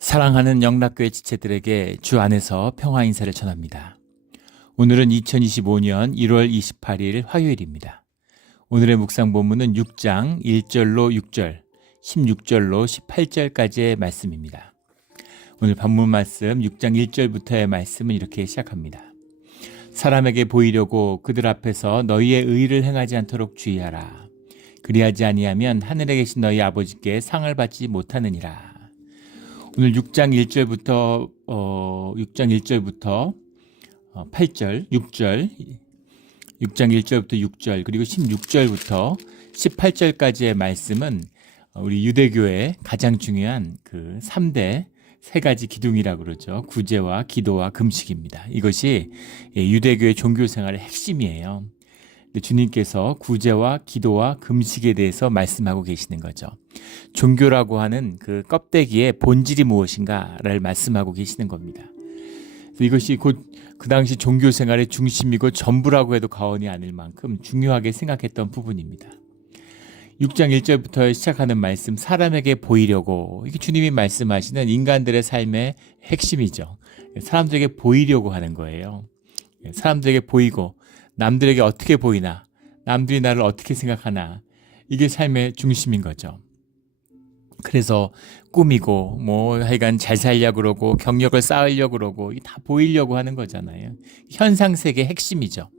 사랑하는 영락교회 지체들에게 주 안에서 평화 인사를 전합니다. 오늘은 2025년 1월 28일 화요일입니다. 오늘의 묵상 본문은 6장 1절로 6절, 16절로 18절까지의 말씀입니다. 오늘 본문 말씀 6장 1절부터의 말씀은 이렇게 시작합니다. 사람에게 보이려고 그들 앞에서 너희의 의를 행하지 않도록 주의하라. 그리하지 아니하면 하늘에 계신 너희 아버지께 상을 받지 못하느니라. 오늘 6장 1절부터 8절, 6절, 6장 1절부터 6절, 그리고 16절부터 18절까지의 말씀은 우리 유대교의 가장 중요한 그 3대 세 가지 기둥이라고 그러죠. 구제와 기도와 금식입니다. 이것이 유대교의 종교 생활의 핵심이에요. 주님께서 구제와 기도와 금식에 대해서 말씀하고 계시는 거죠. 종교라고 하는 그 껍데기의 본질이 무엇인가를 말씀하고 계시는 겁니다. 그래서 이것이 곧 그 당시 종교 생활의 중심이고 전부라고 해도 과언이 아닐 만큼 중요하게 생각했던 부분입니다. 6장 1절부터 시작하는 말씀, 사람에게 보이려고, 이게 주님이 말씀하시는 인간들의 삶의 핵심이죠. 사람들에게 보이려고 하는 거예요. 사람들에게 보이고 남들에게 어떻게 보이나, 남들이 나를 어떻게 생각하나, 이게 삶의 중심인 거죠. 그래서 꾸미고 하여간 잘 살려고 그러고 경력을 쌓으려고 그러고 이게 다 보이려고 하는 거잖아요. 현상세계의 핵심이죠.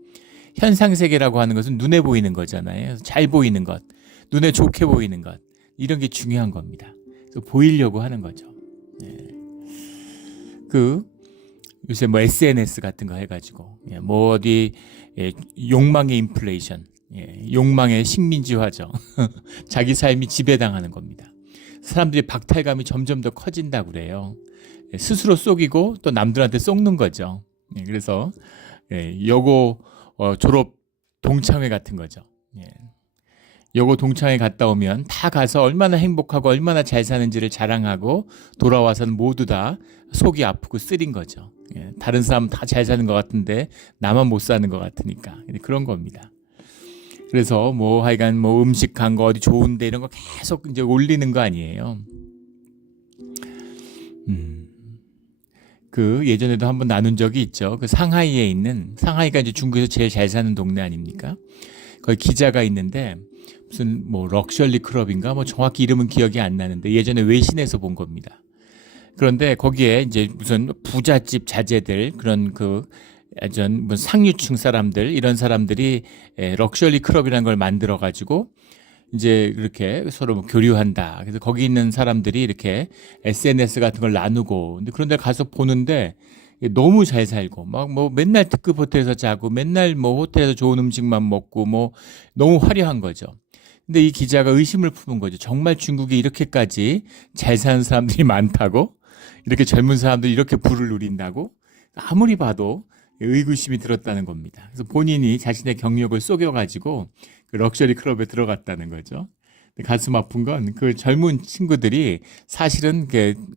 현상세계라고 하는 것은 눈에 보이는 거잖아요. 잘 보이는 것, 눈에 좋게 보이는 것, 이런 게 중요한 겁니다. 그래서 보이려고 하는 거죠. 요새 SNS 같은 거 해가지고 어디 욕망의 인플레이션, 욕망의 식민지화죠. 자기 삶이 지배당하는 겁니다. 사람들이 박탈감이 점점 더 커진다고 그래요. 스스로 속이고 또 남들한테 속는 거죠. 그래서 여고 졸업 동창회 같은 거죠. 여고 동창회 갔다 오면 다 가서 얼마나 행복하고 얼마나 잘 사는지를 자랑하고 돌아와서는 모두 다 속이 아프고 쓰린 거죠. 다른 사람은 다 잘 사는 것 같은데 나만 못 사는 것 같으니까 그런 겁니다. 그래서 하여간 음식한 거 어디 좋은데 이런 거 계속 이제 올리는 거 아니에요. 예전에도 한번 나눈 적이 있죠. 상하이에 있는, 상하이가 이제 중국에서 제일 잘 사는 동네 아닙니까? 거기 기자가 있는데 무슨 럭셔리 클럽인가 정확히 이름은 기억이 안 나는데 예전에 외신에서 본 겁니다. 그런데 거기에 이제 무슨 부잣집 자제들, 그런 상류층 사람들, 이런 사람들이 럭셔리 클럽이라는 걸 만들어 가지고 이제 그렇게 서로 교류한다. 그래서 거기 있는 사람들이 이렇게 SNS 같은 걸 나누고, 근데 그런 데 가서 보는데 너무 잘 살고 맨날 특급 호텔에서 자고 맨날 호텔에서 좋은 음식만 먹고 너무 화려한 거죠. 근데 이 기자가 의심을 품은 거죠. 정말 중국에 이렇게까지 잘 사는 사람들이 많다고? 이렇게 젊은 사람들이 이렇게 부를 누린다고? 아무리 봐도 의구심이 들었다는 겁니다. 그래서 본인이 자신의 경력을 속여가지고 그 럭셔리 클럽에 들어갔다는 거죠. 가슴 아픈 건 그 젊은 친구들이 사실은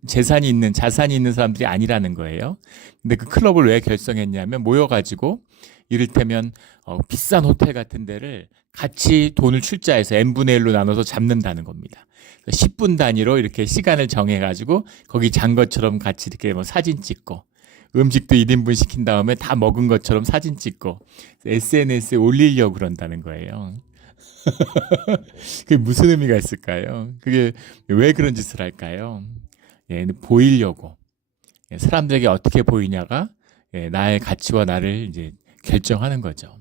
자산이 있는 사람들이 아니라는 거예요. 근데 그 클럽을 왜 결성했냐면 모여가지고 이를테면 비싼 호텔 같은 데를 같이 돈을 출자해서 n분의 1로 나눠서 잡는다는 겁니다. 10분 단위로 이렇게 시간을 정해가지고 거기 잔 것처럼 같이 이렇게 사진 찍고, 음식도 1인분 시킨 다음에 다 먹은 것처럼 사진 찍고 SNS에 올리려고 그런다는 거예요. 그게 무슨 의미가 있을까요? 그게 왜 그런 짓을 할까요? 보이려고. 사람들에게 어떻게 보이냐가 나의 가치와 나를 이제 결정하는 거죠.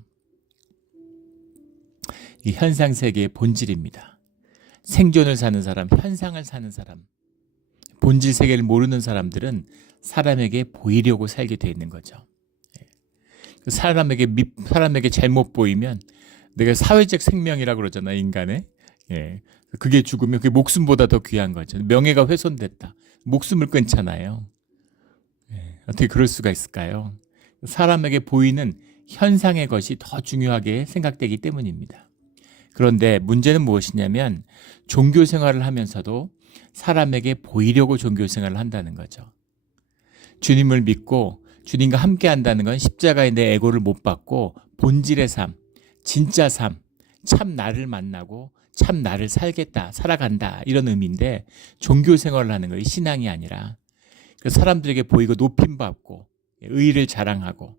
이 현상 세계의 본질입니다. 생존을 사는 사람, 현상을 사는 사람, 본질 세계를 모르는 사람들은 사람에게 보이려고 살게 돼 있는 거죠. 사람에게 잘못 보이면, 내가 사회적 생명이라고 그러잖아요, 인간의. 그게 죽으면 그게 목숨보다 더 귀한 거죠. 명예가 훼손됐다. 목숨을 끊잖아요. 어떻게 그럴 수가 있을까요? 사람에게 보이는 현상의 것이 더 중요하게 생각되기 때문입니다. 그런데 문제는 무엇이냐면 종교 생활을 하면서도 사람에게 보이려고 종교 생활을 한다는 거죠. 주님을 믿고 주님과 함께 한다는 건 십자가의 내 에고를 못 받고 본질의 삶, 진짜 삶, 참 나를 만나고 참 나를 살겠다, 살아간다, 이런 의미인데 종교 생활을 하는 거예요. 신앙이 아니라. 사람들에게 보이고 높임받고 의의를 자랑하고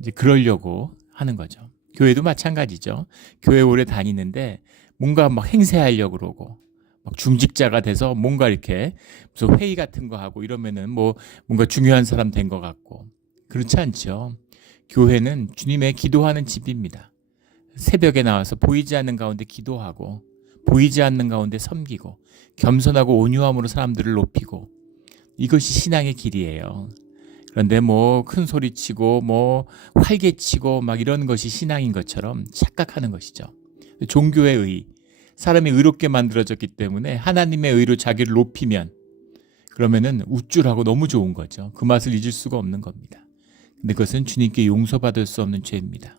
이제 그러려고 하는 거죠. 교회도 마찬가지죠. 교회 오래 다니는데 뭔가 막 행세하려고 그러고 막 중직자가 돼서 뭔가 이렇게 무슨 회의 같은 거 하고 이러면은 뭐 뭔가 중요한 사람 된 것 같고 그렇지 않죠. 교회는 주님의 기도하는 집입니다. 새벽에 나와서 보이지 않는 가운데 기도하고 보이지 않는 가운데 섬기고 겸손하고 온유함으로 사람들을 높이고 이것이 신앙의 길이에요. 그런데 뭐 큰 소리 치고 뭐 활개치고 막 이런 것이 신앙인 것처럼 착각하는 것이죠. 종교의 의, 사람이 의롭게 만들어졌기 때문에 하나님의 의로 자기를 높이면 그러면은 우쭐하고 너무 좋은 거죠. 그 맛을 잊을 수가 없는 겁니다. 근데 그것은 주님께 용서받을 수 없는 죄입니다.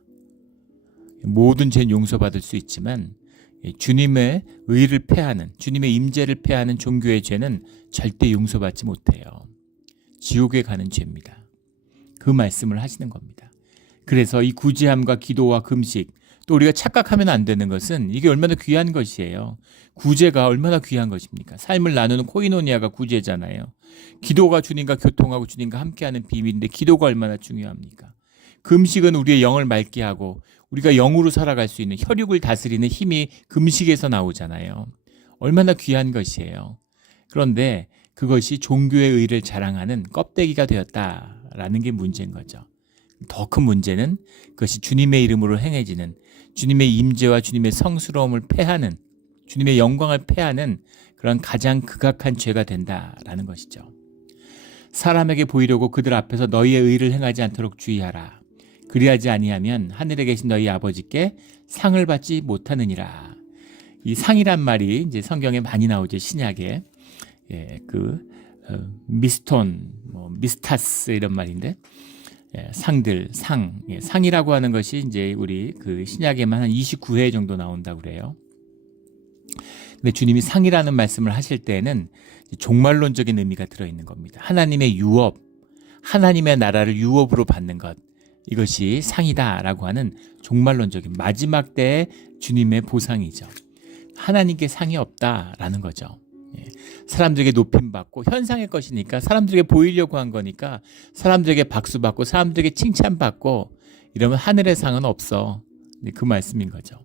모든 죄는 용서받을 수 있지만 주님의 의를 폐하는, 주님의 임재를 폐하는 종교의 죄는 절대 용서받지 못해요. 지옥에 가는 죄입니다. 그 말씀을 하시는 겁니다. 그래서 이 구제함과 기도와 금식, 또 우리가 착각하면 안 되는 것은 이게 얼마나 귀한 것이에요. 구제가 얼마나 귀한 것입니까? 삶을 나누는 코이노니아가 구제잖아요. 기도가 주님과 교통하고 주님과 함께하는 비밀인데 기도가 얼마나 중요합니까? 금식은 우리의 영을 맑게 하고 우리가 영으로 살아갈 수 있는 혈육을 다스리는 힘이 금식에서 나오잖아요. 얼마나 귀한 것이에요. 그런데 그것이 종교의 의를 자랑하는 껍데기가 되었다라는 게 문제인 거죠. 더 큰 문제는 그것이 주님의 이름으로 행해지는 주님의 임재와 주님의 성스러움을 폐하는 주님의 영광을 폐하는 그런 가장 극악한 죄가 된다라는 것이죠. 사람에게 보이려고 그들 앞에서 너희의 의를 행하지 않도록 주의하라. 그리하지 아니하면 하늘에 계신 너희 아버지께 상을 받지 못하느니라. 이 상이란 말이 이제 성경에 많이 나오죠. 신약에 미스톤, 미스타스 이런 말인데 상들, 상이라고 하는 것이 이제 우리 그 신약에만 한 29회 정도 나온다고 그래요. 근데 주님이 상이라는 말씀을 하실 때에는 종말론적인 의미가 들어있는 겁니다. 하나님의 유업, 하나님의 나라를 유업으로 받는 것, 이것이 상이다라고 하는 종말론적인 마지막 때의 주님의 보상이죠. 하나님께 상이 없다라는 거죠. 사람들에게 높임받고 현상의 것이니까 사람들에게 보이려고 한 거니까 사람들에게 박수받고 사람들에게 칭찬받고 이러면 하늘의 상은 없어. 그 말씀인 거죠.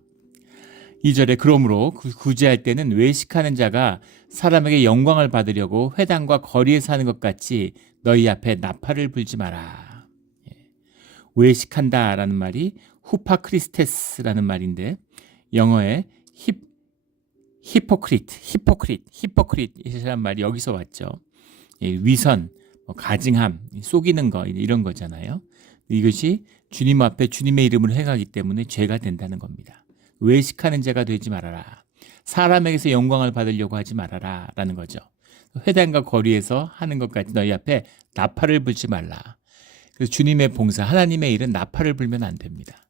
2절에 그러므로 구제할 때는 외식하는 자가 사람에게 영광을 받으려고 회당과 거리에 사는 것 같이 너희 앞에 나팔을 불지 마라. 외식한다라는 말이 후파크리스테스라는 말인데 영어의 히포크릿이라는 말이 여기서 왔죠. 위선, 가증함, 속이는 거 이런 거잖아요. 이것이 주님 앞에 주님의 이름으로 행하기 때문에 죄가 된다는 겁니다. 외식하는 자가 되지 말아라. 사람에게서 영광을 받으려고 하지 말아라 라는 거죠. 회당과 거리에서 하는 것 같이 너희 앞에 나팔을 불지 말라. 그래서 주님의 봉사, 하나님의 일은 나팔을 불면 안 됩니다.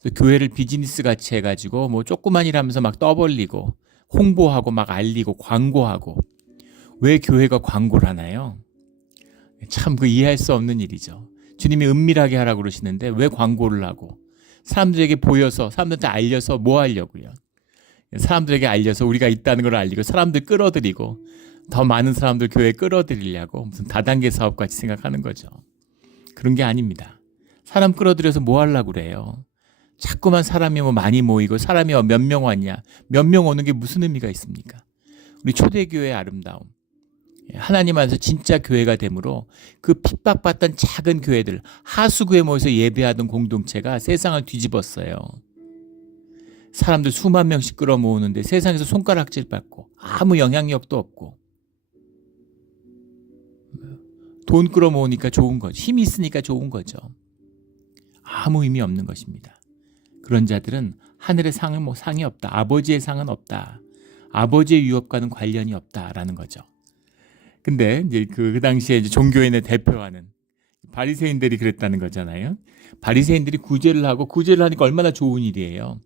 그래서 교회를 비즈니스 같이 해가지고 뭐 조그만 일하면서 막 떠벌리고 홍보하고 막 알리고 광고하고 왜 교회가 광고를 하나요? 참 그 이해할 수 없는 일이죠. 주님이 은밀하게 하라고 그러시는데 왜 광고를 하고 사람들에게 보여서 사람들한테 알려서 뭐 하려고요? 사람들에게 알려서 우리가 있다는 걸 알리고 사람들 끌어들이고 더 많은 사람들 교회에 끌어들이려고 무슨 다단계 사업 같이 생각하는 거죠. 그런 게 아닙니다. 사람 끌어들여서 뭐 하려고 그래요? 자꾸만 사람이 많이 모이고 사람이 몇 명 왔냐? 몇 명 오는 게 무슨 의미가 있습니까? 우리 초대교회의 아름다움. 하나님 안에서 진짜 교회가 되므로 그 핍박받던 작은 교회들, 하수구에 모여서 예배하던 공동체가 세상을 뒤집었어요. 사람들 수만 명씩 끌어모으는데 세상에서 손가락질 받고 아무 영향력도 없고 돈 끌어모으니까 좋은 거죠. 힘이 있으니까 좋은 거죠. 아무 의미 없는 것입니다. 그런 자들은 하늘의 상이 없다. 아버지의 상은 없다. 아버지의 유업과는 관련이 없다라는 거죠. 근데 이제 그 당시에 이제 종교인의 대표하는 바리새인들이 그랬다는 거잖아요. 바리새인들이 구제를 하니까 얼마나 좋은 일이에요.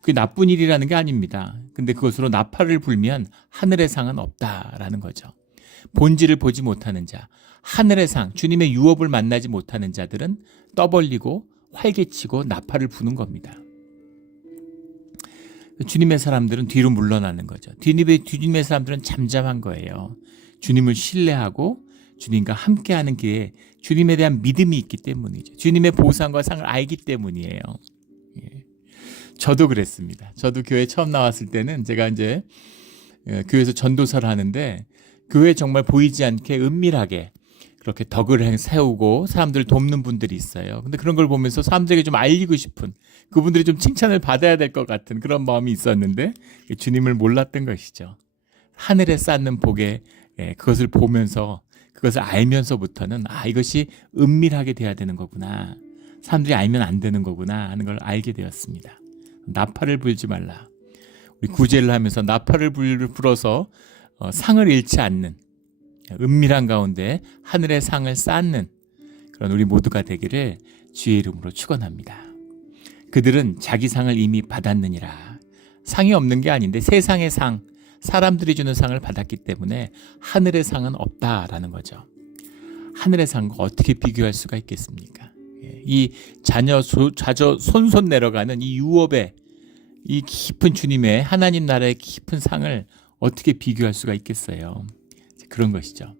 그게 나쁜 일이라는 게 아닙니다. 근데 그것으로 나팔을 불면 하늘의 상은 없다라는 거죠. 본질을 보지 못하는 자, 하늘의 상, 주님의 유업을 만나지 못하는 자들은 떠벌리고 활개치고 나팔을 부는 겁니다. 주님의 사람들은 뒤로 물러나는 거죠. 주님의 사람들은 잠잠한 거예요. 주님을 신뢰하고 주님과 함께하는 길에 주님에 대한 믿음이 있기 때문이죠. 주님의 보상과 상을 알기 때문이에요. 예. 저도 그랬습니다. 저도 교회 처음 나왔을 때는 제가 이제 교회에서 전도사를 하는데 교회에 정말 보이지 않게 은밀하게 그렇게 덕을 세우고 사람들을 돕는 분들이 있어요. 근데 그런 걸 보면서 사람들에게 좀 알리고 싶은, 그분들이 좀 칭찬을 받아야 될 것 같은 그런 마음이 있었는데 주님을 몰랐던 것이죠. 하늘에 쌓는 복에 그것을 보면서 그것을 알면서부터는 이것이 은밀하게 돼야 되는 거구나, 사람들이 알면 안 되는 거구나 하는 걸 알게 되었습니다. 나팔을 불지 말라. 우리 구제를 하면서 나팔을 불어서 상을 잃지 않는, 은밀한 가운데 하늘의 상을 쌓는 그런 우리 모두가 되기를 주의 이름으로 축원합니다. 그들은 자기 상을 이미 받았느니라. 상이 없는 게 아닌데 세상의 상, 사람들이 주는 상을 받았기 때문에 하늘의 상은 없다라는 거죠. 하늘의 상과 어떻게 비교할 수가 있겠습니까? 이 자저 손손 내려가는 이 유업의 이 깊은 주님의 하나님 나라의 깊은 상을 어떻게 비교할 수가 있겠어요? 그런 것이죠.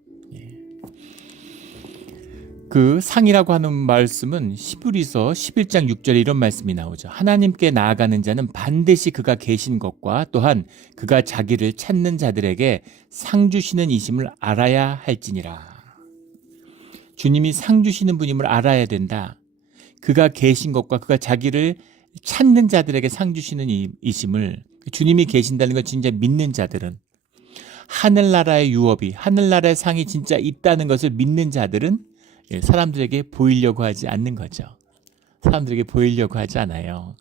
그 상이라고 하는 말씀은 히브리서 11장 6절에 이런 말씀이 나오죠. 하나님께 나아가는 자는 반드시 그가 계신 것과 또한 그가 자기를 찾는 자들에게 상 주시는 이심을 알아야 할지니라. 주님이 상 주시는 분임을 알아야 된다. 그가 계신 것과 그가 자기를 찾는 자들에게 상 주시는 이심을, 주님이 계신다는 걸 진짜 믿는 자들은, 하늘나라의 유업이, 하늘나라의 상이 진짜 있다는 것을 믿는 자들은 사람들에게 보이려고 하지 않는 거죠. 사람들에게 보이려고 하지 않아요.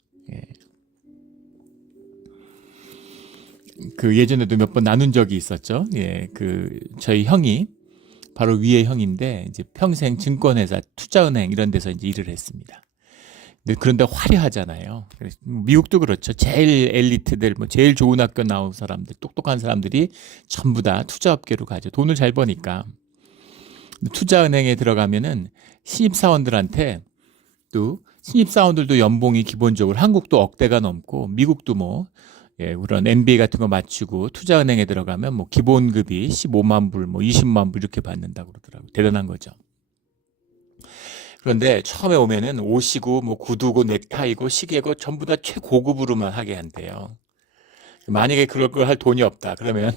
그 예전에도 몇 번 나눈 적이 있었죠. 그 저희 형이 바로 위의 형인데 이제 평생 증권회사, 투자은행 이런 데서 이제 일을 했습니다. 그런데 화려하잖아요. 미국도 그렇죠. 제일 엘리트들, 제일 좋은 학교 나온 사람들, 똑똑한 사람들이 전부 다 투자업계로 가죠. 돈을 잘 버니까. 투자은행에 들어가면은 신입사원들한테, 또 신입사원들도 연봉이 기본적으로 한국도 억대가 넘고 미국도 그런 MBA 같은 거 마치고 투자은행에 들어가면 기본급이 15만 불, 20만 불 이렇게 받는다고 그러더라고요. 대단한 거죠. 그런데 처음에 오면은 옷이고 구두고 넥타이고 시계고 전부 다 최고급으로만 하게 한대요. 만약에 그럴 걸 할 돈이 없다 그러면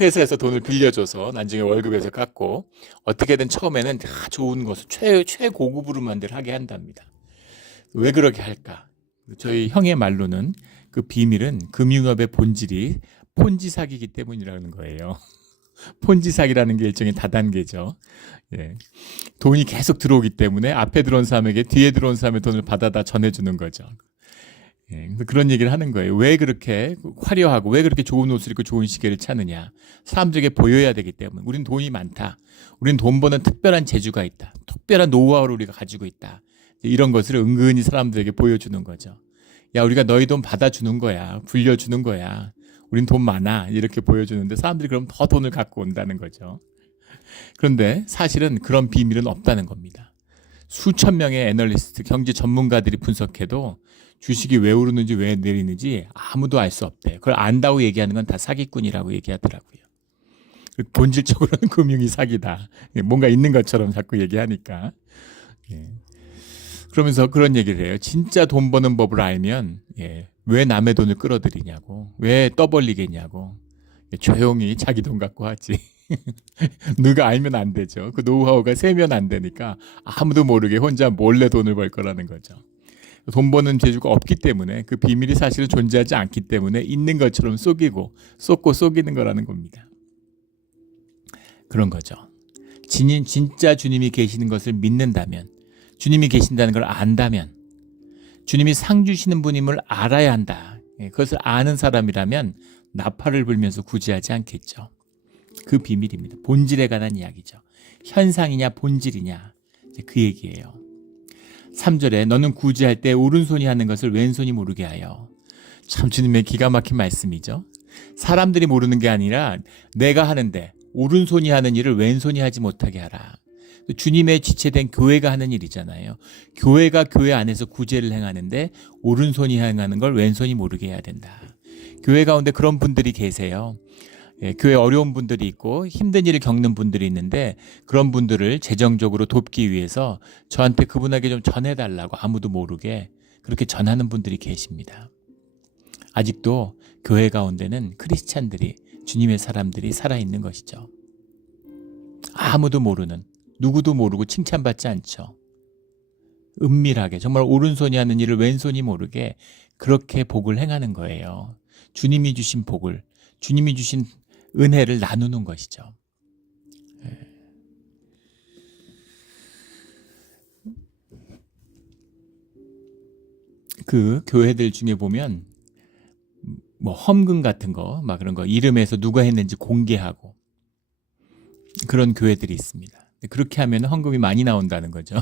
회사에서 돈을 빌려줘서 나중에 월급에서 깎고 어떻게든 처음에는 다 좋은 것을 최고급으로만 하게 한답니다. 왜 그렇게 할까? 저희 형의 말로는 그 비밀은 금융업의 본질이 폰지 사기이기 때문이라는 거예요. 폰지 사기라는 게 일종의 다단계죠. 돈이 계속 들어오기 때문에 앞에 들어온 사람에게 뒤에 들어온 사람의 돈을 받아다 전해주는 거죠. 그런 얘기를 하는 거예요. 왜 그렇게 화려하고 왜 그렇게 좋은 옷을 입고 좋은 시계를 차느냐. 사람들에게 보여야 되기 때문에. 우린 돈이 많다. 우린 돈 버는 특별한 재주가 있다. 특별한 노하우를 우리가 가지고 있다. 이런 것을 은근히 사람들에게 보여주는 거죠. 야, 우리가 너희 돈 받아주는 거야. 불려주는 거야. 우린 돈 많아. 이렇게 보여주는데 사람들이 그럼 더 돈을 갖고 온다는 거죠. 그런데 사실은 그런 비밀은 없다는 겁니다. 수천 명의 애널리스트, 경제 전문가들이 분석해도 주식이 왜 오르는지 왜 내리는지 아무도 알 수 없대요. 그걸 안다고 얘기하는 건 다 사기꾼이라고 얘기하더라고요. 본질적으로는 금융이 사기다. 뭔가 있는 것처럼 자꾸 얘기하니까. 그러면서 그런 얘기를 해요. 진짜 돈 버는 법을 알면 왜 남의 돈을 끌어들이냐고. 왜 떠벌리겠냐고. 조용히 자기 돈 갖고 하지. 누가 알면 안 되죠. 그 노하우가 세면 안 되니까 아무도 모르게 혼자 몰래 돈을 벌 거라는 거죠. 돈 버는 재주가 없기 때문에 그 비밀이 사실은 존재하지 않기 때문에 있는 것처럼 속이고 쏟고 속이는 거라는 겁니다. 그런 거죠. 진짜 주님이 계시는 것을 믿는다면, 주님이 계신다는 걸 안다면, 주님이 상 주시는 분임을 알아야 한다. 그것을 아는 사람이라면 나팔을 불면서 구제하지 않겠죠. 그 비밀입니다. 본질에 관한 이야기죠. 현상이냐 본질이냐, 그 얘기예요. 3절에 너는 구제할 때 오른손이 하는 것을 왼손이 모르게 하여. 참 주님의 기가 막힌 말씀이죠. 사람들이 모르는 게 아니라 내가 하는데 오른손이 하는 일을 왼손이 하지 못하게 하라. 주님의 지체된 교회가 하는 일이잖아요. 교회가 교회 안에서 구제를 행하는데 오른손이 행하는 걸 왼손이 모르게 해야 된다. 교회 가운데 그런 분들이 계세요. 교회 어려운 분들이 있고 힘든 일을 겪는 분들이 있는데 그런 분들을 재정적으로 돕기 위해서 저한테 그분에게 좀 전해달라고 아무도 모르게 그렇게 전하는 분들이 계십니다. 아직도 교회 가운데는 크리스찬들이 주님의 사람들이 살아있는 것이죠. 아무도 모르는, 누구도 모르고 칭찬받지 않죠. 은밀하게 정말 오른손이 하는 일을 왼손이 모르게 그렇게 복을 행하는 거예요. 주님이 주신 복을, 주님이 주신 은혜를 나누는 것이죠. 그 교회들 중에 보면 뭐 헌금 같은 거, 막 그런 거 이름에서 누가 했는지 공개하고 그런 교회들이 있습니다. 그렇게 하면 헌금이 많이 나온다는 거죠.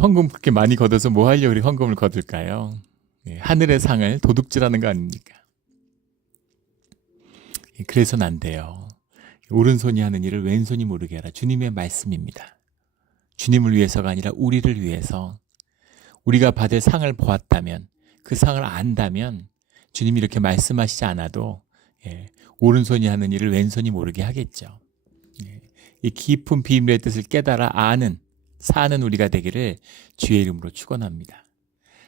헌금 그렇게 많이 걷어서 뭐 하려고 헌금을 거둘까요? 하늘의 상을 도둑질하는 거 아닙니까? 그래서는 안 돼요. 오른손이 하는 일을 왼손이 모르게 하라. 주님의 말씀입니다. 주님을 위해서가 아니라 우리를 위해서 우리가 받을 상을 보았다면 그 상을 안다면 주님이 이렇게 말씀하시지 않아도 오른손이 하는 일을 왼손이 모르게 하겠죠. 이 깊은 비밀의 뜻을 깨달아 아는 사는 우리가 되기를 주의 이름으로 축원합니다.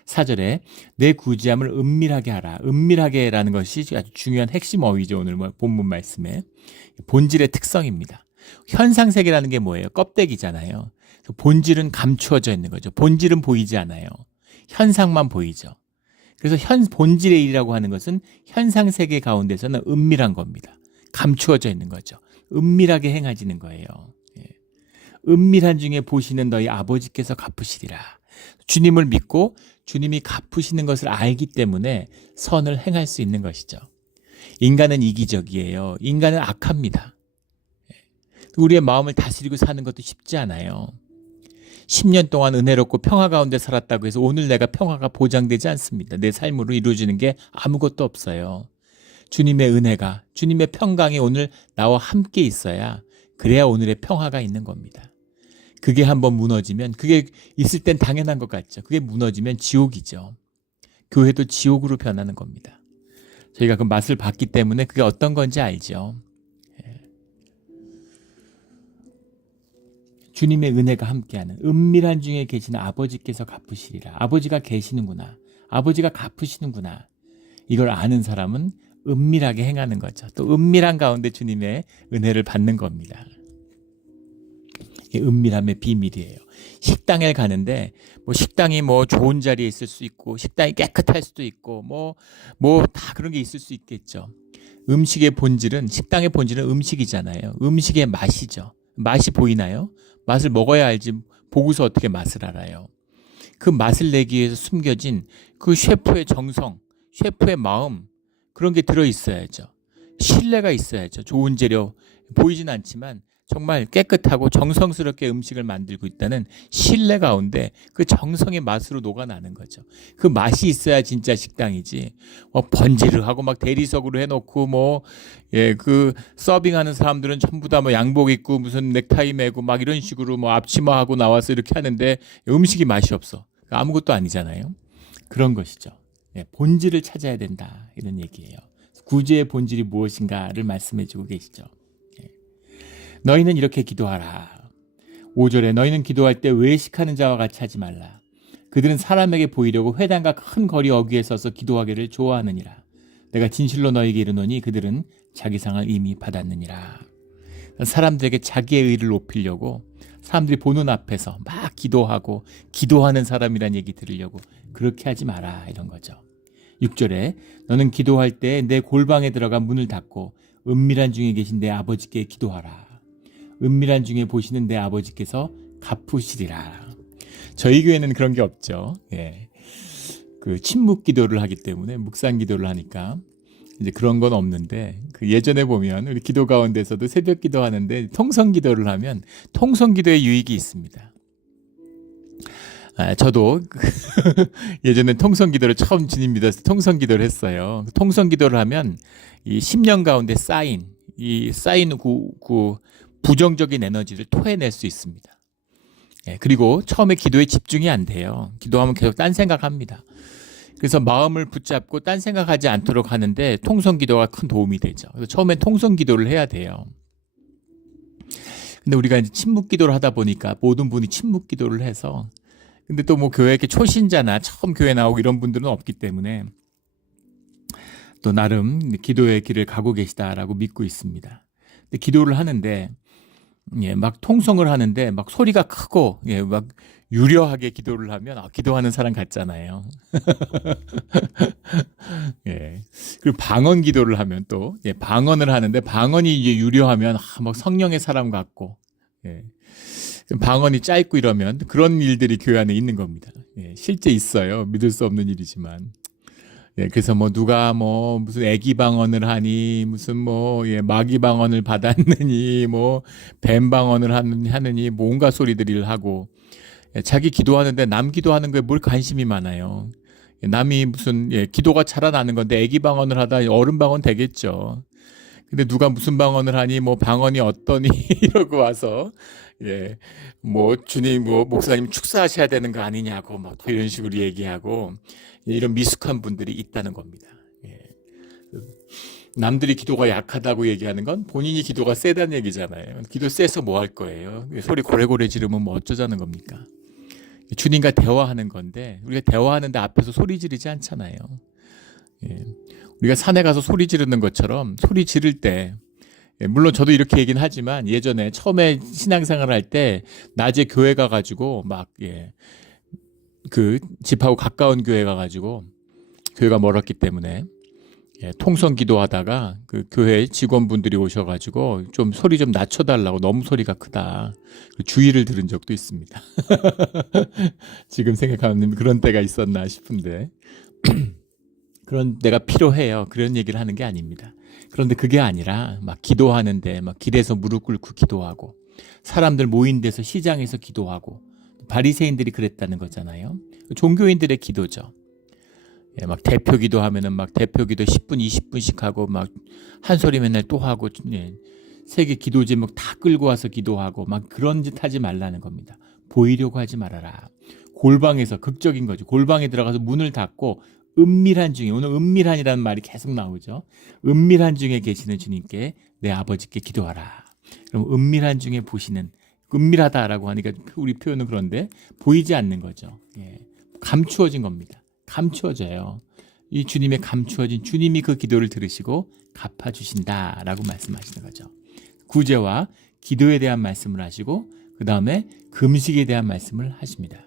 4절에 내 구지함을 은밀하게 하라. 은밀하게라는 것이 아주 중요한 핵심 어휘죠. 오늘 본문 말씀에 본질의 특성입니다. 현상세계라는 게 뭐예요? 껍데기잖아요. 본질은 감추어져 있는 거죠. 본질은 보이지 않아요. 현상만 보이죠. 그래서 본질의 일이라고 하는 것은 현상세계 가운데서는 은밀한 겁니다. 감추어져 있는 거죠. 은밀하게 행하지는 거예요. 은밀한 중에 보시는 너희 아버지께서 갚으시리라. 주님을 믿고 주님이 갚으시는 것을 알기 때문에 선을 행할 수 있는 것이죠. 인간은 이기적이에요. 인간은 악합니다. 우리의 마음을 다스리고 사는 것도 쉽지 않아요. 10년 동안 은혜롭고 평화 가운데 살았다고 해서 오늘 내가 평화가 보장되지 않습니다. 내 삶으로 이루어지는 게 아무것도 없어요. 주님의 은혜가, 주님의 평강이 오늘 나와 함께 있어야 그래야 오늘의 평화가 있는 겁니다. 그게 한번 무너지면, 그게 있을 땐 당연한 것 같죠. 그게 무너지면 지옥이죠. 교회도 지옥으로 변하는 겁니다. 저희가 그 맛을 봤기 때문에 그게 어떤 건지 알죠. 주님의 은혜가 함께하는 은밀한 중에 계시는 아버지께서 갚으시리라. 아버지가 계시는구나. 아버지가 갚으시는구나. 이걸 아는 사람은 은밀하게 행하는 거죠. 또 은밀한 가운데 주님의 은혜를 받는 겁니다. 은밀함의 비밀이에요. 식당에 가는데 식당이 좋은 자리에 있을 수 있고 식당이 깨끗할 수도 있고 다 그런 게 있을 수 있겠죠. 음식의 본질은, 식당의 본질은 음식이잖아요. 음식의 맛이죠. 맛이 보이나요? 맛을 먹어야 알지 보고서 어떻게 맛을 알아요. 그 맛을 내기 위해서 숨겨진 그 셰프의 정성, 셰프의 마음, 그런 게 들어있어야죠. 신뢰가 있어야죠. 좋은 재료 보이진 않지만 정말 깨끗하고 정성스럽게 음식을 만들고 있다는 신뢰 가운데 그 정성의 맛으로 녹아나는 거죠. 그 맛이 있어야 진짜 식당이지. 번지를 하고 막 대리석으로 해놓고 그 서빙하는 사람들은 전부 다 양복 입고 무슨 넥타이 매고 막 이런 식으로 앞치마하고 나와서 이렇게 하는데 음식이 맛이 없어. 아무것도 아니잖아요. 그런 것이죠. 본질을 찾아야 된다, 이런 얘기예요. 구제의 본질이 무엇인가를 말씀해주고 계시죠. 너희는 이렇게 기도하라. 5절에 너희는 기도할 때 외식하는 자와 같이 하지 말라. 그들은 사람에게 보이려고 회당과 큰 거리 어귀에 서서 기도하기를 좋아하느니라. 내가 진실로 너희에게 이르노니 그들은 자기 상을 이미 받았느니라. 사람들에게 자기의 의를 높이려고 사람들이 보는 앞에서 막 기도하고 기도하는 사람이란 얘기 들으려고 그렇게 하지 마라, 이런 거죠. 6절에 너는 기도할 때 내 골방에 들어가 문을 닫고 은밀한 중에 계신 내 아버지께 기도하라. 은밀한 중에 보시는 내 아버지께서 갚으시리라. 저희 교회는 그런 게 없죠. 그 침묵 기도를 하기 때문에 묵상 기도를 하니까 이제 그런 건 없는데, 그 예전에 보면 우리 기도 가운데서도 새벽 기도하는데 통성 기도를 하면 통성 기도에 유익이 있습니다. 저도 예전에 통성 기도를 처음 주님 믿어서 통성 기도를 했어요. 통성 기도를 하면 이 10년 가운데 쌓인 그 부정적인 에너지를 토해낼 수 있습니다. 그리고 처음에 기도에 집중이 안 돼요. 기도하면 계속 딴 생각합니다. 그래서 마음을 붙잡고 딴 생각하지 않도록 하는데 통성기도가 큰 도움이 되죠. 그래서 처음엔 통성기도를 해야 돼요. 근데 우리가 이제 침묵기도를 하다 보니까 모든 분이 침묵기도를 해서, 근데 또 뭐 교회 이렇게 초신자나 처음 교회 나오고 이런 분들은 없기 때문에 또 나름 기도의 길을 가고 계시다라고 믿고 있습니다. 근데 기도를 하는데 막 통성을 하는데 막 소리가 크고 막 유려하게 기도를 하면 기도하는 사람 같잖아요. 예. 그리고 방언 기도를 하면 또 방언을 하는데 방언이 이제 유려하면 막 성령의 사람 같고, 예. 방언이 짧고 이러면 그런 일들이 교회 안에 있는 겁니다. 예. 실제 있어요. 믿을 수 없는 일이지만. 예, 그래서 뭐 누가 뭐 무슨 애기 방언을 하니 무슨 뭐 마귀 방언을 받았느니 뭐 뱀 방언을 하느니 뭐 온갖 소리들을 하고, 자기 기도하는데 남 기도하는 거에 뭘 관심이 많아요. 남이 무슨 기도가 자라나는 건데 애기 방언을 하다 어른 방언 되겠죠. 근데 누가 무슨 방언을 하니 뭐 방언이 어떠니 이러고 와서 뭐 주님 뭐 목사님 축사하셔야 되는 거 아니냐고 막 이런 식으로 얘기하고 이런 미숙한 분들이 있다는 겁니다. 남들이 기도가 약하다고 얘기하는 건 본인이 기도가 세다는 얘기잖아요. 기도 세서 뭐 할 거예요? 소리 고래고래 지르면 뭐 어쩌자는 겁니까? 주님과 대화하는 건데 우리가 대화하는데 앞에서 소리 지르지 않잖아요. 우리가 산에 가서 소리 지르는 것처럼 소리 지를 때, 물론 저도 이렇게 얘기는 하지만 예전에 처음에 신앙생활 할 때 낮에 교회 가가지고 막 그 집하고 가까운 교회 가가지고 교회가 멀었기 때문에 통성 기도하다가 그 교회 직원분들이 오셔가지고 좀 소리 좀 낮춰달라고, 너무 소리가 크다 주의를 들은 적도 있습니다. 지금 생각하면 그런 때가 있었나 싶은데 그런 때가 필요해요. 그런 얘기를 하는 게 아닙니다. 그런데 그게 아니라 막 기도하는데 막 길에서 무릎 꿇고 기도하고 사람들 모인 데서 시장에서 기도하고, 바리새인들이 그랬다는 거잖아요. 종교인들의 기도죠. 막 대표 기도하면은 막 대표 기도 10분, 20분씩 하고 막 한 소리 맨날 또 하고, 세계 기도 제목 다 끌고 와서 기도하고 막 그런 짓 하지 말라는 겁니다. 보이려고 하지 말아라. 골방에서, 극적인 거죠. 골방에 들어가서 문을 닫고 은밀한 중에, 오늘 은밀한이라는 말이 계속 나오죠. 은밀한 중에 계시는 주님께, 내 아버지께 기도하라. 그럼 은밀한 중에 보시는, 은밀하다라고 하니까 우리 표현은 그런데 보이지 않는 거죠. 감추어진 겁니다. 감추어져요. 이 주님의 감추어진, 주님이 그 기도를 들으시고 갚아주신다라고 말씀하시는 거죠. 구제와 기도에 대한 말씀을 하시고 그 다음에 금식에 대한 말씀을 하십니다.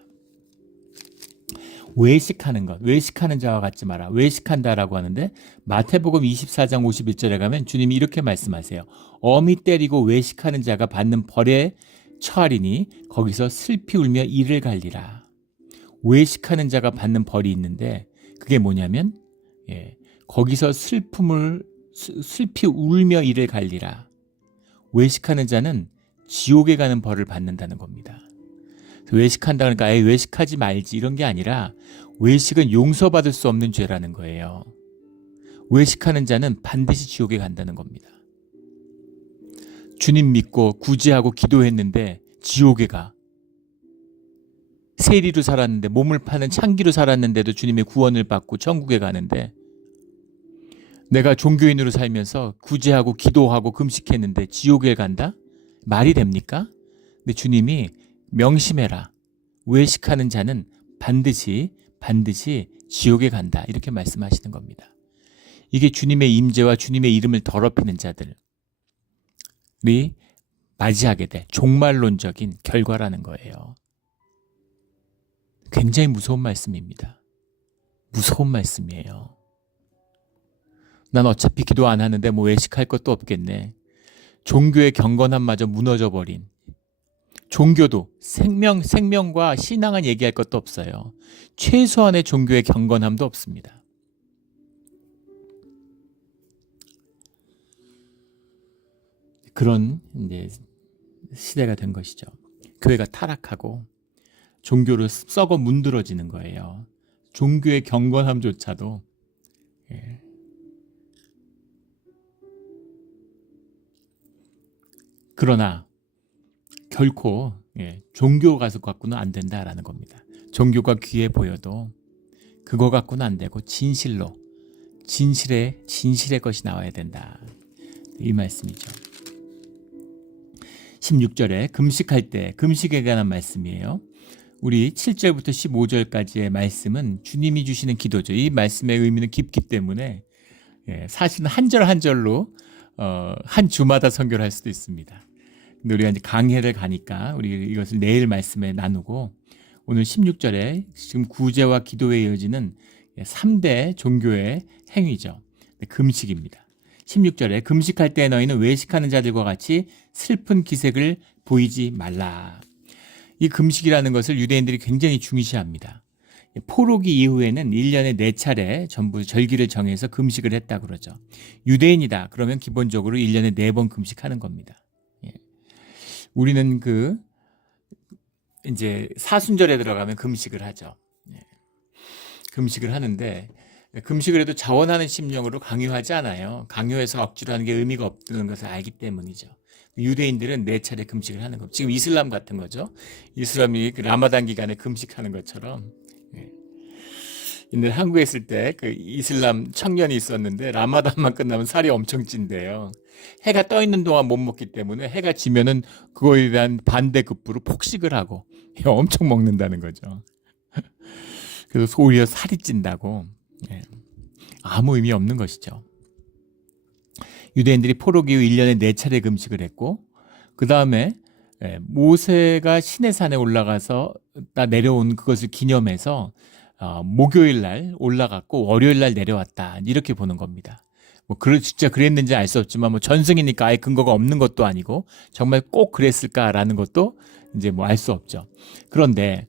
외식하는 것, 외식하는 자와 같지 마라. 외식한다라고 하는데 마태복음 24장 51절에 가면 주님이 이렇게 말씀하세요. 어미 때리고 외식하는 자가 받는 벌에 처하리니 거기서 슬피 울며 이를 갈리라. 외식하는 자가 받는 벌이 있는데 그게 뭐냐면 거기서 슬피 울며 이를 갈리라. 외식하는 자는 지옥에 가는 벌을 받는다는 겁니다. 외식한다 그러니까 외식하지 말지 이런 게 아니라 외식은 용서받을 수 없는 죄라는 거예요. 외식하는 자는 반드시 지옥에 간다는 겁니다. 주님 믿고 구제하고 기도했는데 지옥에 가. 세리로 살았는데, 몸을 파는 창기로 살았는데도 주님의 구원을 받고 천국에 가는데, 내가 종교인으로 살면서 구제하고 기도하고 금식했는데 지옥에 간다? 말이 됩니까? 근데 주님이 명심해라. 외식하는 자는 반드시 지옥에 간다. 이렇게 말씀하시는 겁니다. 이게 주님의 임재와 주님의 이름을 더럽히는 자들이 맞이하게 될 종말론적인 결과라는 거예요. 굉장히 무서운 말씀입니다. 무서운 말씀이에요. 난 어차피 기도 안 하는데 뭐 외식할 것도 없겠네. 종교의 경건함마저 무너져버린, 종교도 생명과 신앙은 얘기할 것도 없어요. 최소한의 종교의 경건함도 없습니다. 그런 이제 시대가 된 것이죠. 교회가 타락하고 종교로 썩어 문드러지는 거예요. 종교의 경건함조차도 그러나 결코 종교 가서 갖고는 안 된다라는 겁니다. 종교가 귀해 보여도 그거 갖고는 안 되고 진실의 것이 나와야 된다. 이 말씀이죠. 16절에 금식할 때, 금식에 관한 말씀이에요. 우리 7절부터 15절까지의 말씀은 주님이 주시는 기도죠. 이 말씀의 의미는 깊기 때문에 사실은 한 절 한 절로 한 주마다 선교를 할 수도 있습니다. 근데 우리가 이제 강해를 가니까 우리 이것을 내일 말씀에 나누고, 오늘 16절에 지금 구제와 기도에 이어지는 3대 종교의 행위죠. 금식입니다. 16절에 금식할 때 너희는 외식하는 자들과 같이 슬픈 기색을 보이지 말라. 이 금식이라는 것을 유대인들이 굉장히 중시합니다. 포로기 이후에는 1년에 4차례 전부 절기를 정해서 금식을 했다 그러죠. 유대인이다 그러면 기본적으로 1년에 4번 금식하는 겁니다. 우리는 이제 사순절에 들어가면 금식을 하죠. 금식을 하는데, 금식을 해도 자원하는 심령으로 강요하지 않아요. 강요해서 억지로 하는 게 의미가 없다는 것을 알기 때문이죠. 유대인들은 4차례 금식을 하는 겁니다. 지금 이슬람 같은 거죠. 이슬람이 라마단 기간에 금식하는 것처럼. 옛날 한국에 있을 때 이슬람 청년이 있었는데, 라마단만 끝나면 살이 엄청 찐대요. 해가 떠 있는 동안 못 먹기 때문에 해가 지면은 그거에 대한 반대급부로 폭식을 하고 엄청 먹는다는 거죠. 그래서 오히려 살이 찐다고. 아무 의미 없는 것이죠. 유대인들이 포로기 후 1년에 4차례 금식을 했고, 그 다음에 모세가 시내산에 올라가서 내려온 그것을 기념해서 목요일 날 올라갔고 월요일 날 내려왔다, 이렇게 보는 겁니다. 진짜 그랬는지 알 수 없지만 전승이니까 아예 근거가 없는 것도 아니고 정말 꼭 그랬을까라는 것도 이제 알 수 없죠. 그런데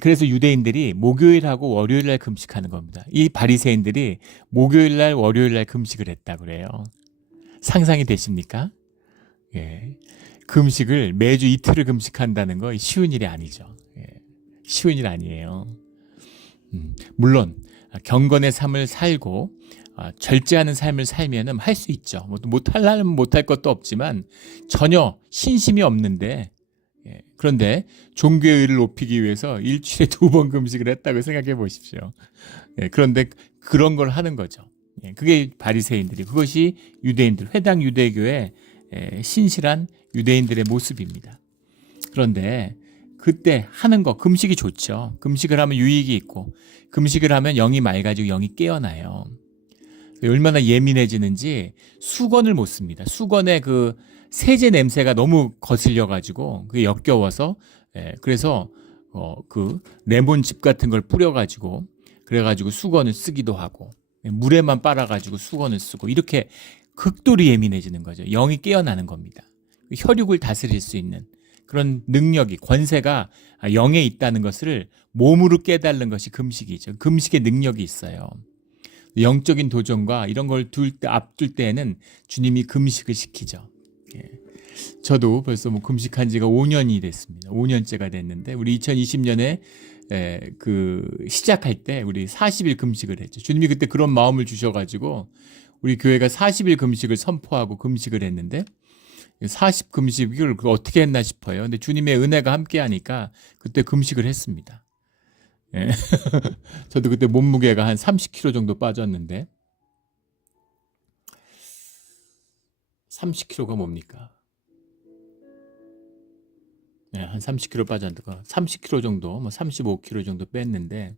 그래서 유대인들이 목요일하고 월요일 날 금식하는 겁니다. 이 바리새인들이 목요일 날 월요일 날 금식을 했다 그래요. 상상이 되십니까? 금식을 매주 이틀을 금식한다는 거 쉬운 일이 아니죠. 쉬운 일 아니에요. 물론 경건의 삶을 살고 절제하는 삶을 살면은 할 수 있죠. 못하려면 못할 것도 없지만 전혀 신심이 없는데, 그런데 종교의 의를 높이기 위해서 일주일에 2번 금식을 했다고 생각해 보십시오. 그런데 그런 걸 하는 거죠. 그게 바리새인들이, 그것이 유대인들, 회당 유대교의 신실한 유대인들의 모습입니다. 그런데 그때 하는 거, 금식이 좋죠. 금식을 하면 유익이 있고, 금식을 하면 영이 맑아지고 영이 깨어나요. 얼마나 예민해지는지 수건을 못 씁니다. 수건에 세제 냄새가 너무 거슬려가지고 그게 역겨워서, 그래서 레몬즙 같은 걸 뿌려가지고 그래가지고 수건을 쓰기도 하고, 물에만 빨아가지고 수건을 쓰고, 이렇게 극도로 예민해지는 거죠. 영이 깨어나는 겁니다. 혈육을 다스릴 수 있는 그런 능력이, 권세가 영에 있다는 것을 몸으로 깨달는 것이 금식이죠. 금식의 능력이 있어요. 영적인 도전과 이런 걸 앞둘 때에는 주님이 금식을 시키죠. 저도 벌써 금식한 지가 5년이 됐습니다. 5년째가 됐는데, 우리 2020년에 시작할 때 우리 40일 금식을 했죠. 주님이 그때 그런 마음을 주셔가지고 우리 교회가 40일 금식을 선포하고 금식을 했는데, 40 금식을 어떻게 했나 싶어요. 근데 주님의 은혜가 함께하니까 그때 금식을 했습니다. 저도 그때 몸무게가 한 30kg 정도 빠졌는데, 30kg가 뭡니까? 한 30kg 빠졌는데, 30kg 정도, 35kg 정도 뺐는데,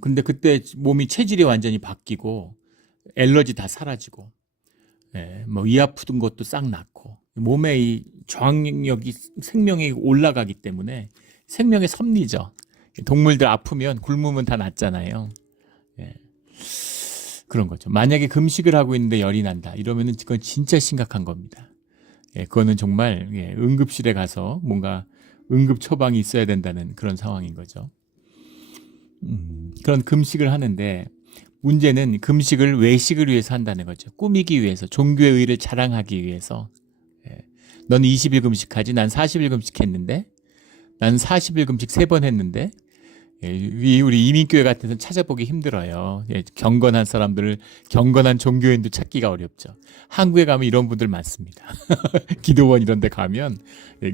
근데 그때 몸이 체질이 완전히 바뀌고, 알러지 다 사라지고, 이 아픈 것도 싹 낫고, 몸에 이 저항력이, 생명이 올라가기 때문에 생명의 섭리죠. 동물들 아프면 굶으면 다 낫잖아요. 그런 거죠. 만약에 금식을 하고 있는데 열이 난다, 이러면은 그건 진짜 심각한 겁니다. 그거는 정말 응급실에 가서 뭔가 응급 처방이 있어야 된다는 그런 상황인 거죠. 그런 금식을 하는데, 문제는 금식을 외식을 위해서 한다는 거죠. 꾸미기 위해서, 종교의 의를 자랑하기 위해서. 넌 20일 금식하지, 난 40일 금식했는데, 난 40일 금식 3번 했는데, 우리 이민교회 같은 데는 찾아보기 힘들어요. 경건한 사람들을, 경건한 종교인도 찾기가 어렵죠. 한국에 가면 이런 분들 많습니다. 기도원 이런 데 가면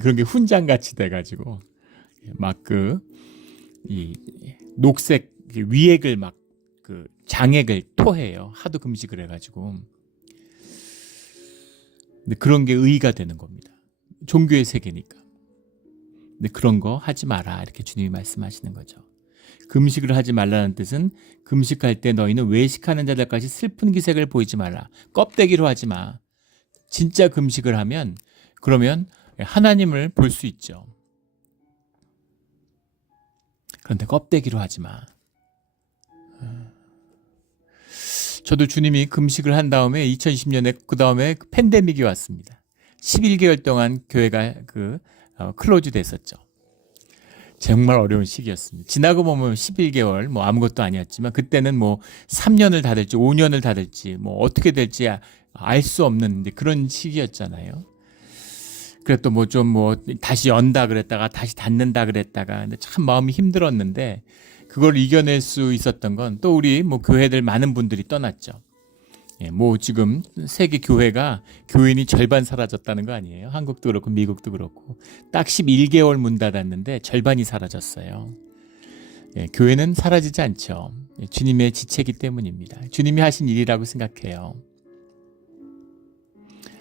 그런 게 훈장같이 돼가지고 막 이 녹색 위액을 막 그 장액을 토해요. 하도 금식을 해가지고. 근데 그런 게 의의가 되는 겁니다. 종교의 세계니까. 근데 그런 거 하지 마라 이렇게 주님이 말씀하시는 거죠. 금식을 하지 말라는 뜻은 금식할 때 너희는 외식하는 자들까지 슬픈 기색을 보이지 말라. 껍데기로 하지 마. 진짜 금식을 하면 그러면 하나님을 볼 수 있죠. 그런데 껍데기로 하지 마. 저도 주님이 금식을 한 다음에 2020년에 그 다음에 팬데믹이 왔습니다. 11개월 동안 교회가 클로즈 됐었죠. 정말 어려운 시기였습니다. 지나고 보면 11개월 뭐 아무것도 아니었지만 그때는 뭐 3년을 다 될지 5년을 다 될지 뭐 어떻게 될지 알 수 없는 그런 시기였잖아요. 그래도 뭐 좀 다시 연다 그랬다가 다시 닫는다 그랬다가 근데 참 마음이 힘들었는데 그걸 이겨낼 수 있었던 건 또 우리 뭐 교회들 많은 분들이 떠났죠. 예, 뭐 지금 세계 교회가 교인이 절반 사라졌다는 거 아니에요? 한국도 그렇고 미국도 그렇고 딱 11개월 문 닫았는데 절반이 사라졌어요. 예, 교회는 사라지지 않죠. 예, 주님의 지체이기 때문입니다. 주님이 하신 일이라고 생각해요.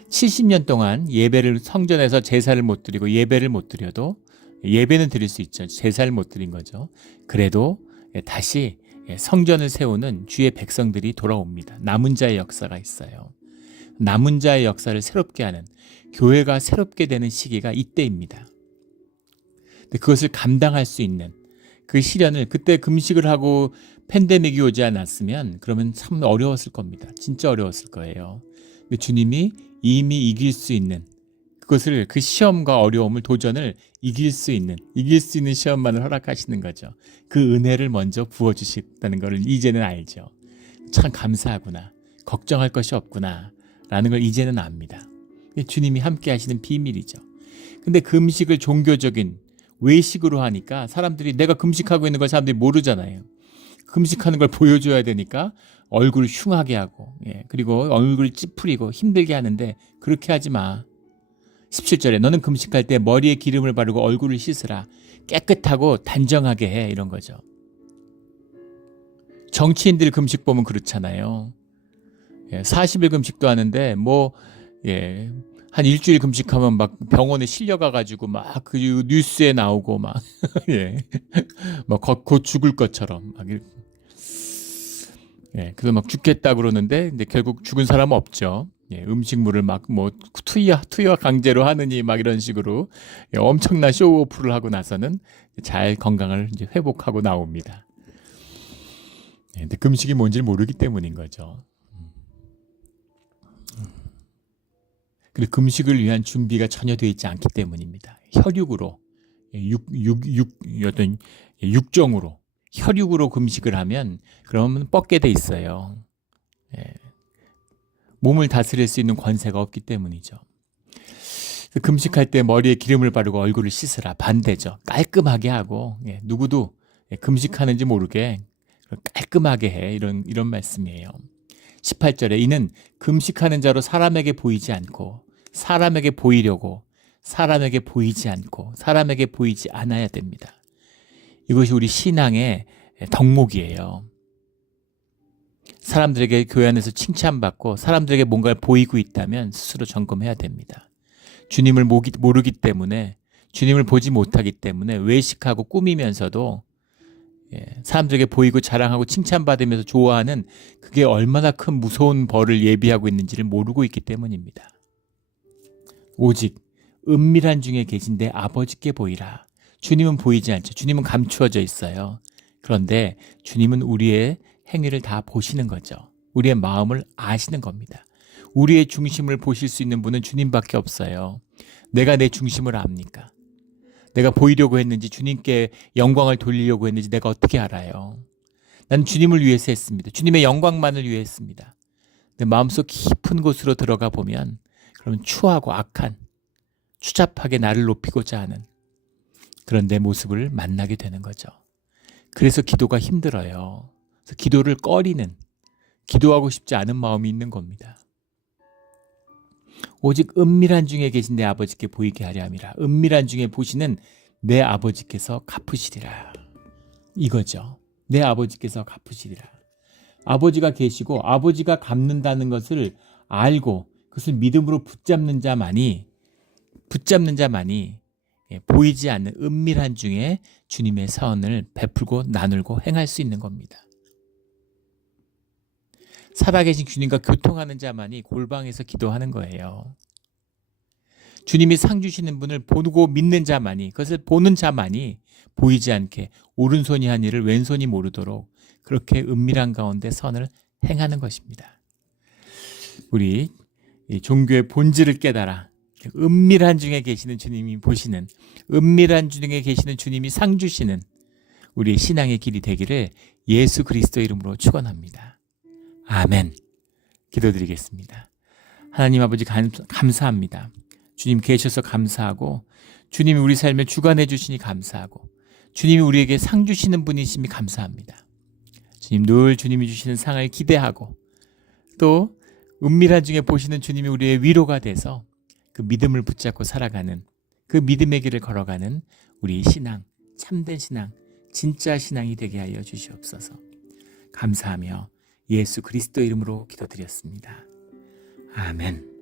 70년 동안 예배를 성전에서 제사를 못 드리고 예배를 못 드려도 예배는 드릴 수 있죠. 제사를 못 드린 거죠. 그래도 다시 성전을 세우는 주의 백성들이 돌아옵니다. 남은 자의 역사가 있어요. 남은 자의 역사를 새롭게 하는 교회가 새롭게 되는 시기가 이때입니다. 근데 그것을 감당할 수 있는 그 시련을 그때 금식을 하고 팬데믹이 오지 않았으면 그러면 참 어려웠을 겁니다. 진짜 어려웠을 거예요. 근데 주님이 이미 이길 수 있는 그것을 그 시험과 어려움을 도전을 이길 수 있는 시험만을 허락하시는 거죠. 그 은혜를 먼저 부어주셨다는 것을 이제는 알죠. 참 감사하구나. 걱정할 것이 없구나. 라는 걸 이제는 압니다. 주님이 함께 하시는 비밀이죠. 근데 금식을 종교적인 외식으로 하니까 사람들이 내가 금식하고 있는 걸 사람들이 모르잖아요. 금식하는 걸 보여줘야 되니까 얼굴을 흉하게 하고 그리고 얼굴을 찌푸리고 힘들게 하는데 그렇게 하지 마. 17절에 너는 금식할 때 머리에 기름을 바르고 얼굴을 씻으라. 깨끗하고 단정하게 해. 이런 거죠. 정치인들 금식 보면 그렇잖아요. 40일 금식도 하는데 한 일주일 금식하면 막 병원에 실려가가지고 막 그 뉴스에 나오고 막 곧 죽을 것처럼 막 그래서 막 죽겠다 그러는데 근데 결국 죽은 사람은 없죠. 음식물을 막 투여 강제로 하느니 막 이런 식으로 엄청난 쇼오프를 하고 나서는 잘 건강을 이제 회복하고 나옵니다. 근데 금식이 뭔지 모르기 때문인 거죠. 그리고 금식을 위한 준비가 전혀 되어 있지 않기 때문입니다. 혈육으로 어떤 육정으로 혈육으로 금식을 하면 그러면 뻗게 돼 있어요. 몸을 다스릴 수 있는 권세가 없기 때문이죠. 금식할 때 머리에 기름을 바르고 얼굴을 씻으라. 반대죠. 깔끔하게 하고 누구도 금식하는지 모르게 깔끔하게 해. 이런 말씀이에요. 18절에 이는 금식하는 자로 사람에게 보이지 않고 사람에게 보이려고 사람에게 보이지 않고 사람에게 보이지 않아야 됩니다. 이것이 우리 신앙의 덕목이에요. 사람들에게 교회 안에서 칭찬받고 사람들에게 뭔가를 보이고 있다면 스스로 점검해야 됩니다. 주님을 모르기 때문에 주님을 보지 못하기 때문에 외식하고 꾸미면서도 사람들에게 보이고 자랑하고 칭찬받으면서 좋아하는 그게 얼마나 큰 무서운 벌을 예비하고 있는지를 모르고 있기 때문입니다. 오직 은밀한 중에 계신 내 아버지께 보이라. 주님은 보이지 않죠. 주님은 감추어져 있어요. 그런데 주님은 우리의 행위를 다 보시는 거죠. 우리의 마음을 아시는 겁니다. 우리의 중심을 보실 수 있는 분은 주님밖에 없어요. 내가 내 중심을 압니까? 내가 보이려고 했는지 주님께 영광을 돌리려고 했는지 내가 어떻게 알아요? 나는 주님을 위해서 했습니다. 주님의 영광만을 위해 했습니다. 내 마음속 깊은 곳으로 들어가 보면 그러면 추하고 악한 추잡하게 나를 높이고자 하는 그런 내 모습을 만나게 되는 거죠. 그래서 기도가 힘들어요. 그래서 기도를 꺼리는 기도하고 싶지 않은 마음이 있는 겁니다. 오직 은밀한 중에 계신 내 아버지께 보이게 하려 함이라. 은밀한 중에 보시는 내 아버지께서 갚으시리라. 이거죠. 내 아버지께서 갚으시리라. 아버지가 계시고 아버지가 갚는다는 것을 알고 그것을 믿음으로 붙잡는 자만이 보이지 않는 은밀한 중에 주님의 선을 베풀고 나누고 행할 수 있는 겁니다. 살아계신 주님과 교통하는 자만이 골방에서 기도하는 거예요. 주님이 상 주시는 분을 보고 믿는 자만이, 그것을 보는 자만이 보이지 않게 오른손이 한 일을 왼손이 모르도록 그렇게 은밀한 가운데 선을 행하는 것입니다. 우리 종교의 본질을 깨달아 은밀한 중에 계시는 주님이 보시는, 은밀한 중에 계시는 주님이 상 주시는 우리의 신앙의 길이 되기를 예수 그리스도 이름으로 축원합니다. 아멘. 기도드리겠습니다. 하나님 아버지 감사합니다. 주님 계셔서 감사하고, 주님이 우리 삶에 주관해 주시니 감사하고, 주님이 우리에게 상 주시는 분이심이 감사합니다. 주님, 늘 주님이 주시는 상을 기대하고 또 은밀한 중에 보시는 주님이 우리의 위로가 돼서 그 믿음을 붙잡고 살아가는, 그 믿음의 길을 걸어가는 우리 신앙, 참된 신앙, 진짜 신앙이 되게 하여 주시옵소서. 감사하며 예수 그리스도 이름으로 기도드렸습니다. 아멘.